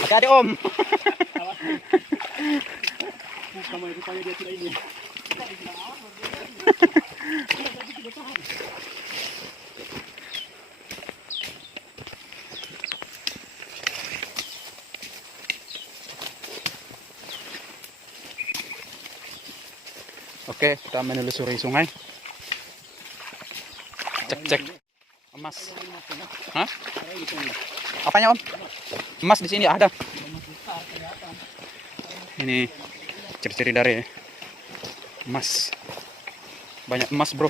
Hati-hati Om. Rupanya dia tidak ini. Oke, kita menelusuri sungai. Cek emas. Hah? Apanya Om? Emas di sini ada. Ini ciri-ciri dari emas. Banyak emas, bro.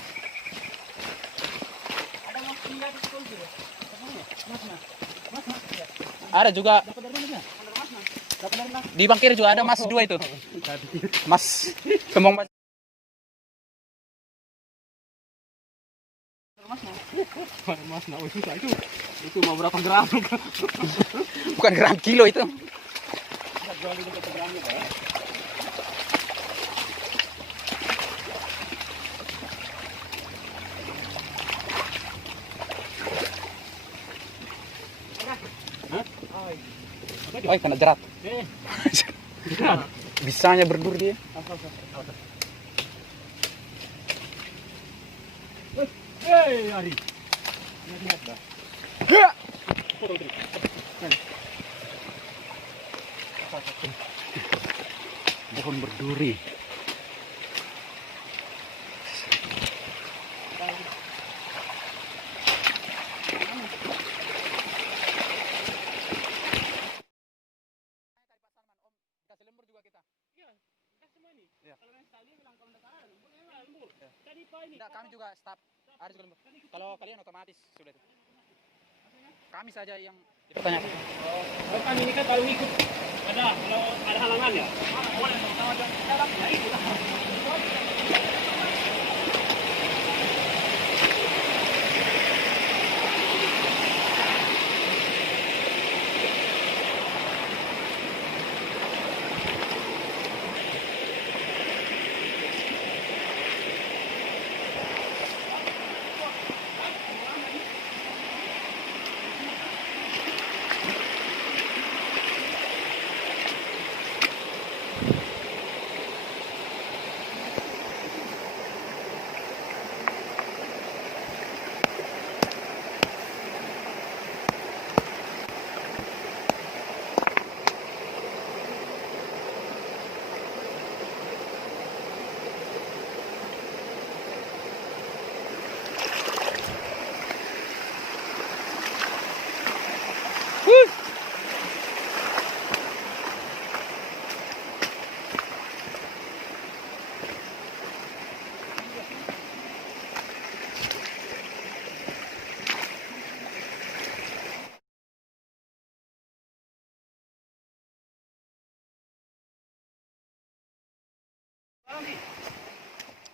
Ada juga. Di bang kiri juga ada emas 2 itu. Emas kembang emas. Mas, nah, susah itu mau berapa gram? Bukan gram, kilo itu. Oh, kena jerat. Bisanya berdur dia. Hei, Ari. Lihat dah. Pohon berduri. Tidak, kami juga staf. Ada juga lembur. Kalau kalian otomatis sudah itu. Kami saja yang bertanya. Kalau kami ini kan baru ikut. Kalau ada halangan ya. Boleh sama jalan. Ya itu.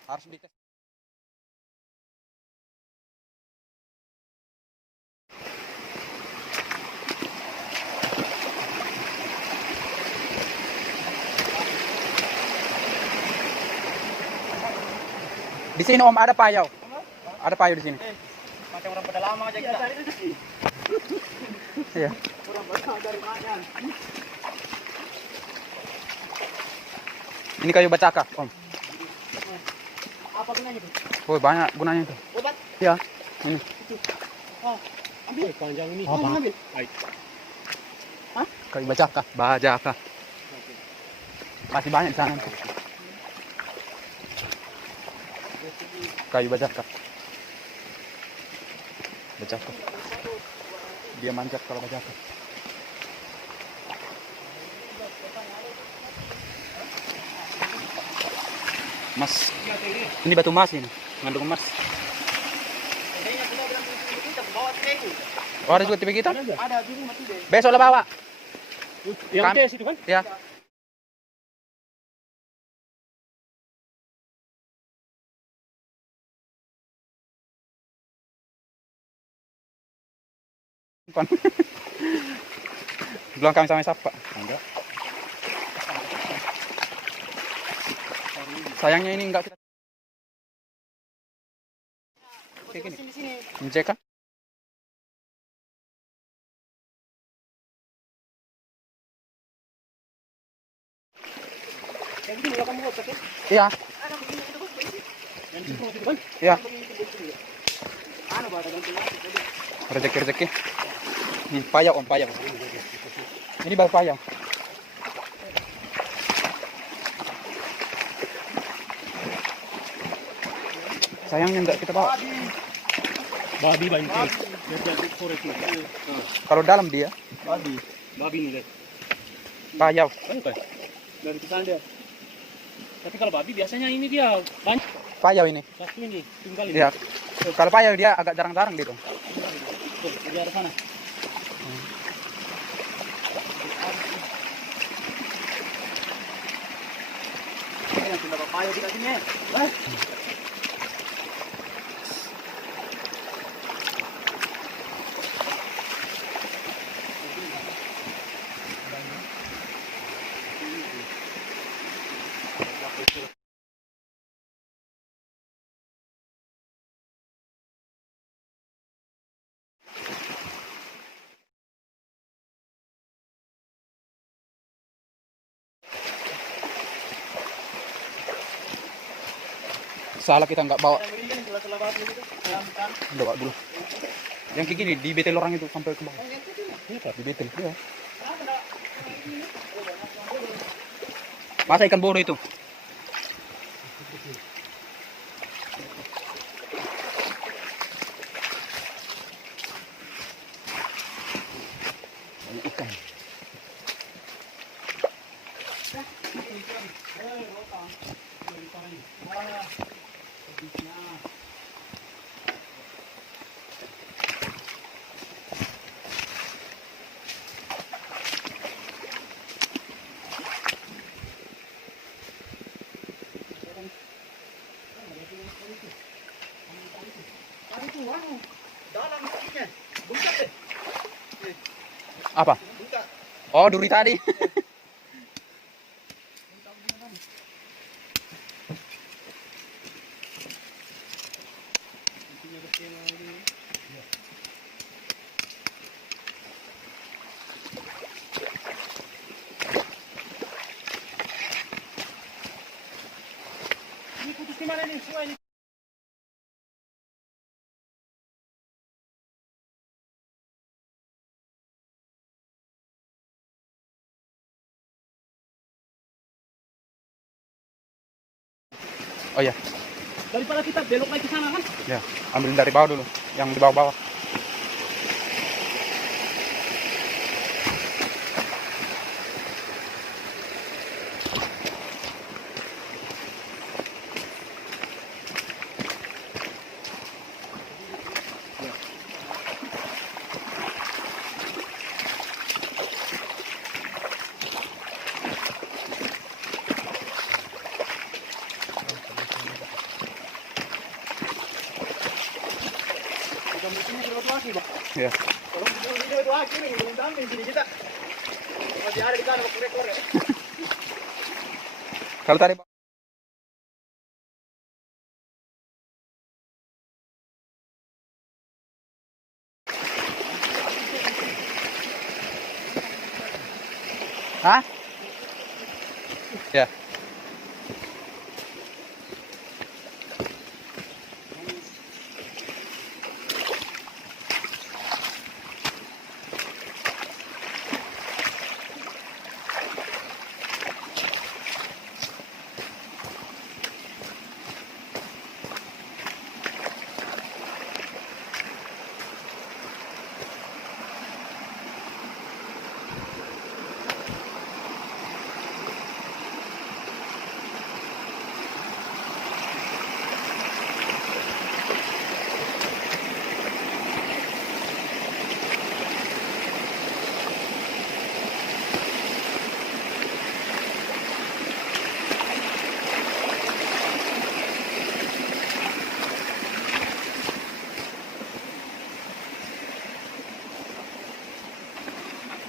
Harus dites. Di sini Om ada payau. Ada payau di sini. Macam orang pada lama aja kita. Iya. Orang pada dari mana? Ini kayu bacaka, Om. Apa gunanya itu? Oh, banyak gunanya itu. Obat? Iya, ini. Oh, ambil panjang ini. Oh, ambil. Baik. Hah? Kayu bacaka, bajaka. Masih banyak di sana. Kayu bajaka. Bajaka. Dia manjat kalau bajaka. Mas, ini batu emas ini, mengandung emas. Oh, ada juga TV kita? Ada di rumah tuh. Besok lah bawa. Yang tes itu kan? Ya. Belum kami sama siapa? Enggak. Sayangnya ini enggak kita kayak gini. Di sini. Ngecek kan? Yang begini kalau kamu kotak ya. Iya, Ada begini itu bos. Yang disemprot itu kan? iya. Begini itu bos. Anu Pak, ada ganti lagi tadi. Rezeki. Payah om, payah. Ini baru payah. Sayangnya enggak kita bawa. Babi banyak. Biar sore itu. Kalau dalam dia, Babi nih guys. payah. Banyak kan? Dari sana dia. Tapi kalau babi biasanya ini dia banyak. Payah ini. Satu ini tunggal ini. Iya. Kalau payah dia agak jarang-jarang gitu. Tuh, di arah sana. Ini yang sudah papaya kita sini ya. Salah kita nggak bawa. Yang ini kan sebelah batu itu. Bawa dulu. Yang kayak gini di betel orang itu sampai ke bawah. Iya, di betel. Iya. Masa ikan bodoh itu? Banyak ikan. Apa? Oh, duri tadi. Ini putus di mana nih? Semua ini. Oh ya, Daripada kita belok lagi ke sana kan? ya. Ambil dari bawah dulu, yang di bawah-bawah. Udah musimnya sudah laki, Bang. Ya. Kalau video itu laki nih, belum tampil sini kita. Masih ada di sana waktu rekor ya. Kalau tadi Hah? Ya.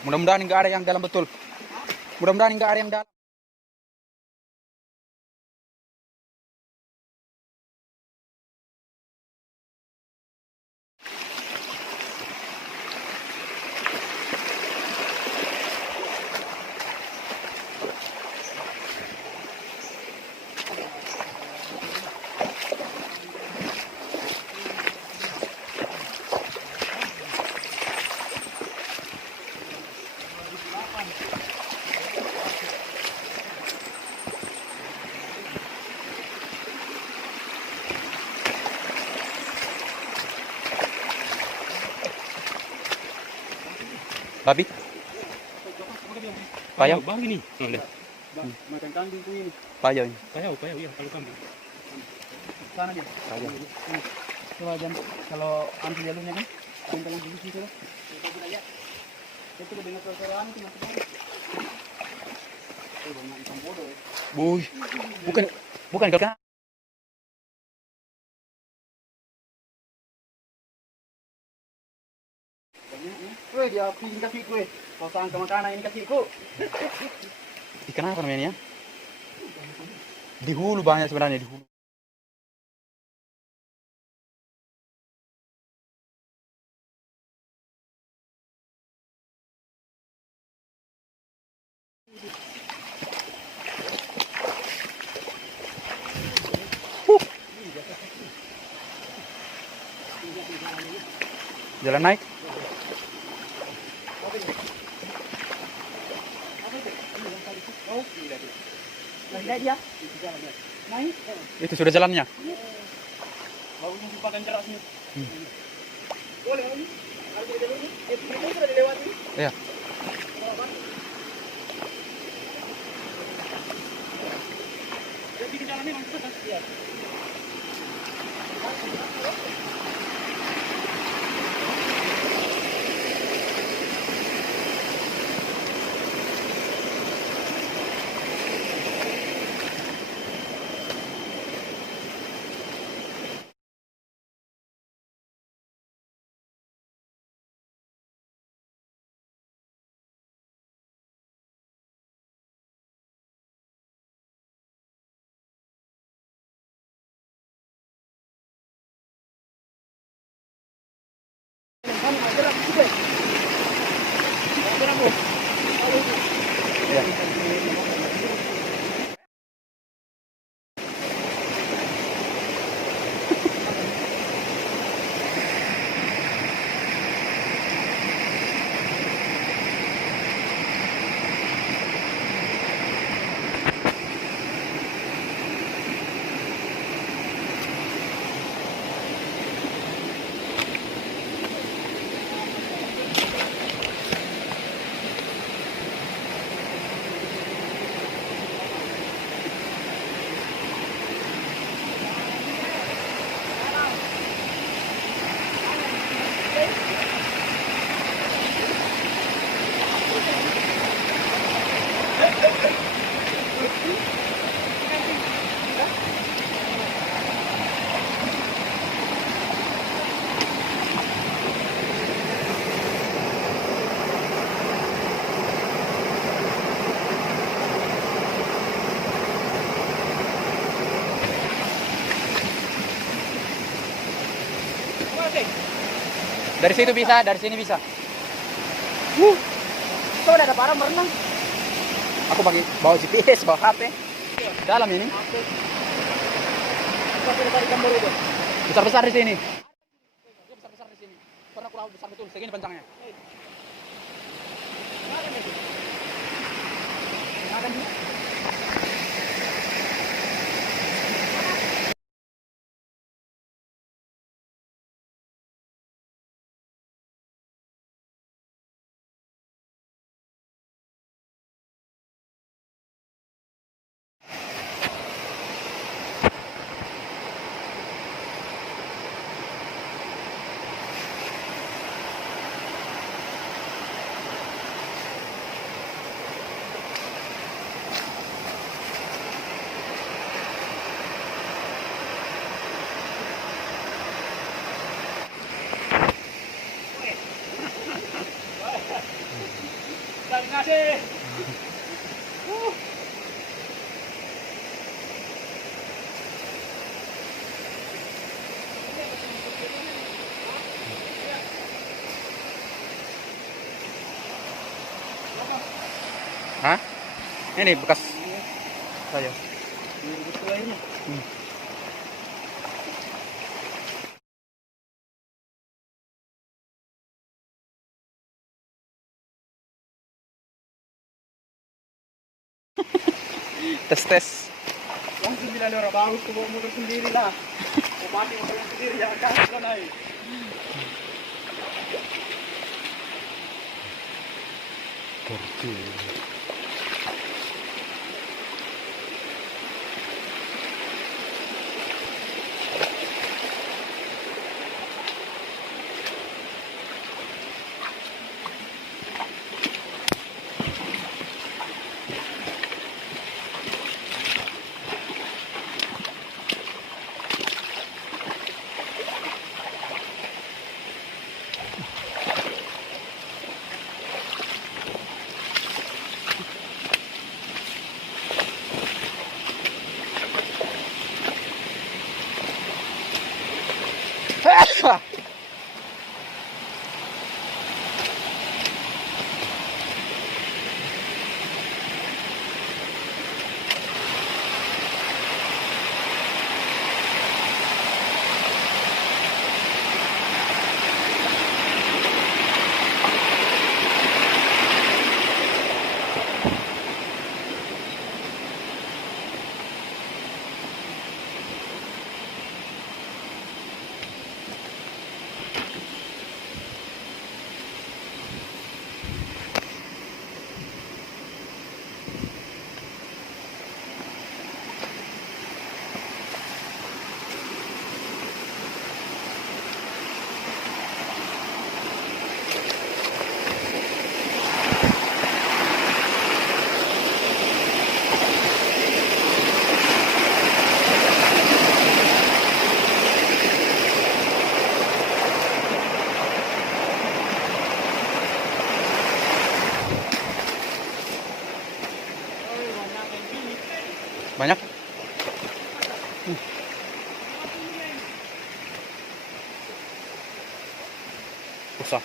Mudah-mudahan nggak ada yang dalam betul. Mudah-mudahan nggak ada yang dalam. Babi? Payau? Bang ini. Oh, lihat. Makan kambing tuh ini. Payau ini. Payau iya kalau kambing. Sana dia. Payau. Coba jam kalau ambil jalurnya kan. Tolong dulu situ lah. Itu dengan suara itu masuk. Boy. Bukan kalau Weh, dia pilih kasih gue. Kau sangka makanan ini kasihku. Kenapa namanya? Di hulu banyak sebenarnya di hulu. Jalan naik. Dia. Naik. Itu sudah jalannya. Baunya simpakan kerasnya. Boleh ini. Kalau di jalurnya, itu sudah dilewati. Iya. Jadi ke jalan ini langsung kan? Iya. Iya. Dari situ bisa, dari sini bisa. Itu udah ada parang berenang. Aku pakai bawa GPS, bawa HP. Dalam ini. Besar-besar di sini. Besar-besar di sini. Pernah kurang besar betul, segini panjangnya. Terima kasih. Hah? Ini bekas saya. Tes. Langsung bilang orang bagus tuh bawa motor sendiri lah. Mau mati motor sendiri jangan kasih kan naik. Turki. Banyak. Susah.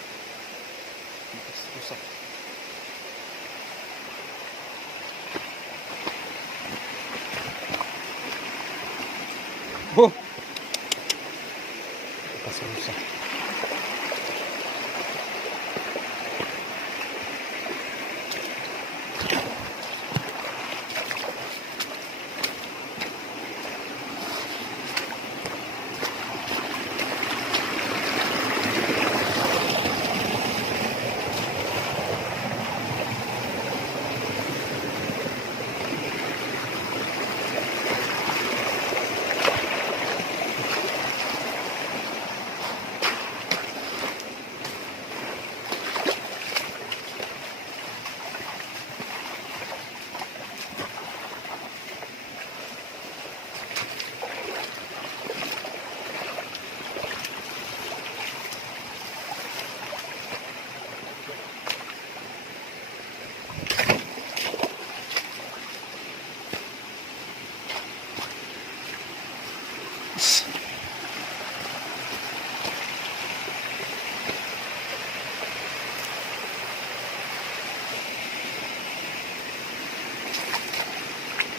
Susah. Susah.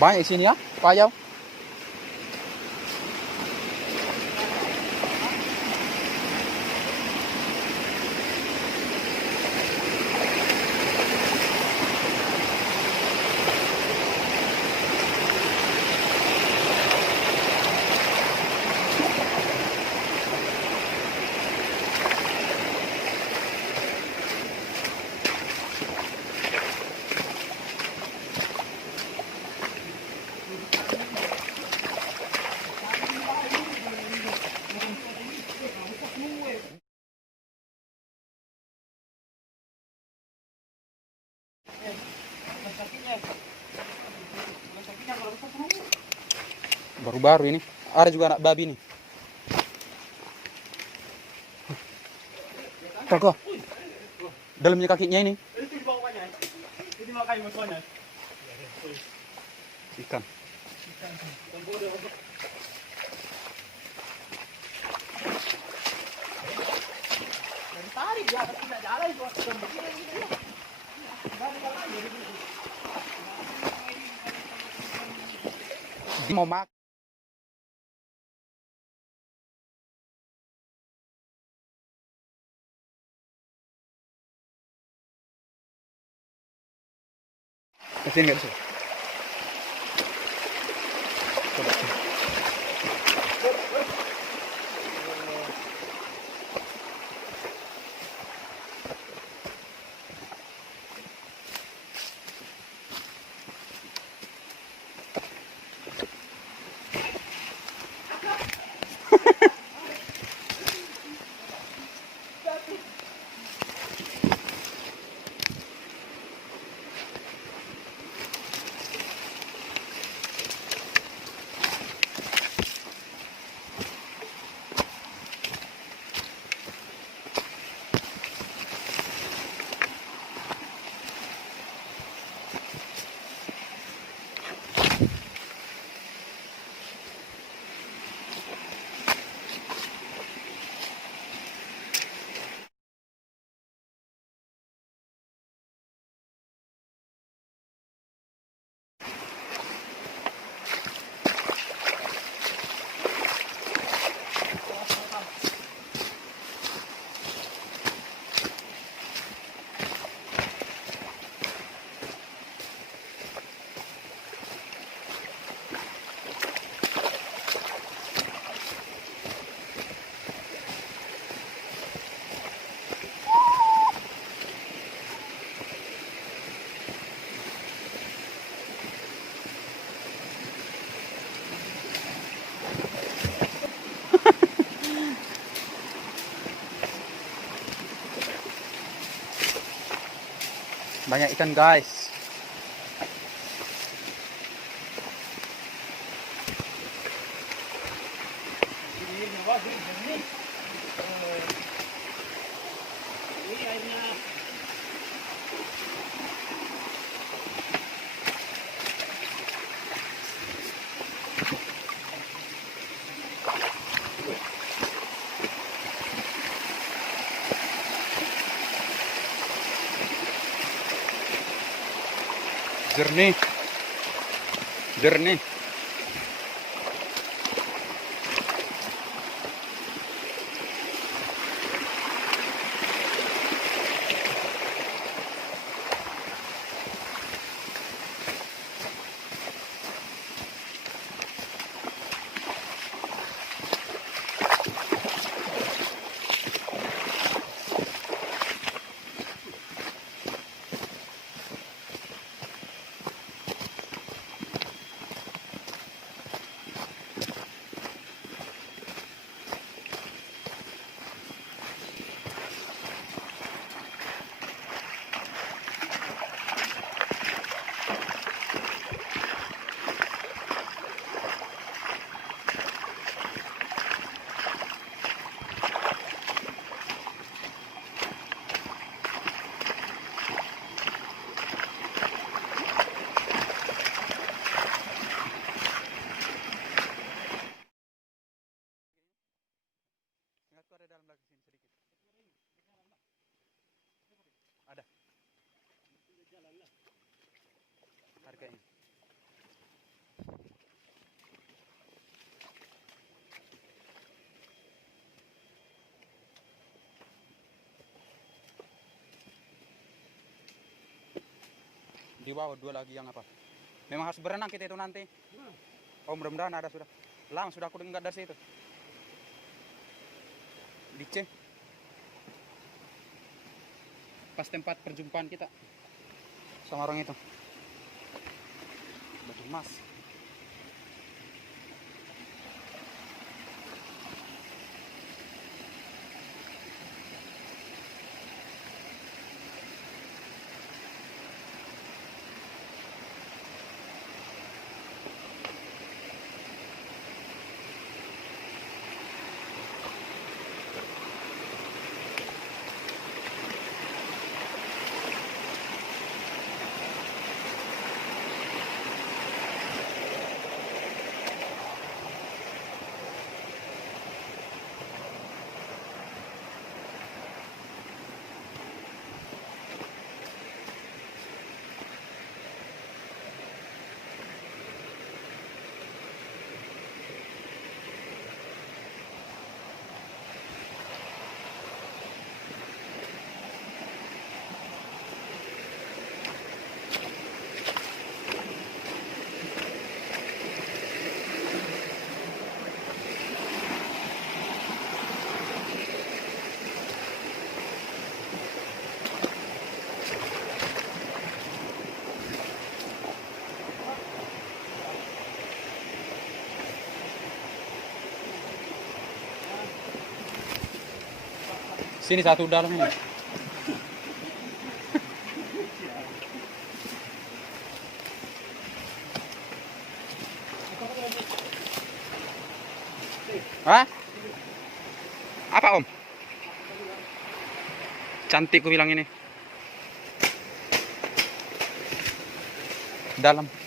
Banyak di sini ya, payau. Baru-baru ini. Ada juga anak babi nih. Kok? Dalamnya kakinya ini. Itu di bawahnya. Itu makanya bawahnya. Ikan. Tarik ya, tidak jalan itu begini gitu. Mau makan. Kesini nggak bisa. Coba. Banyak ikan guys. Ini airnya. Jernih. Jernih. Ada dalam lagi sini sedikit. Ada. Harganya. Di bawah dua lagi yang apa? Memang harus berenang kita itu nanti. Oh mudah-mudahan ada sudah. Lama sudah aku dengar dari situ. Dicek. Pas tempat perjumpaan kita sama orang itu. Batu emas. Sini satu dalam ini. Hah? Apa Om? Cantik ku bilang ini. Dalam.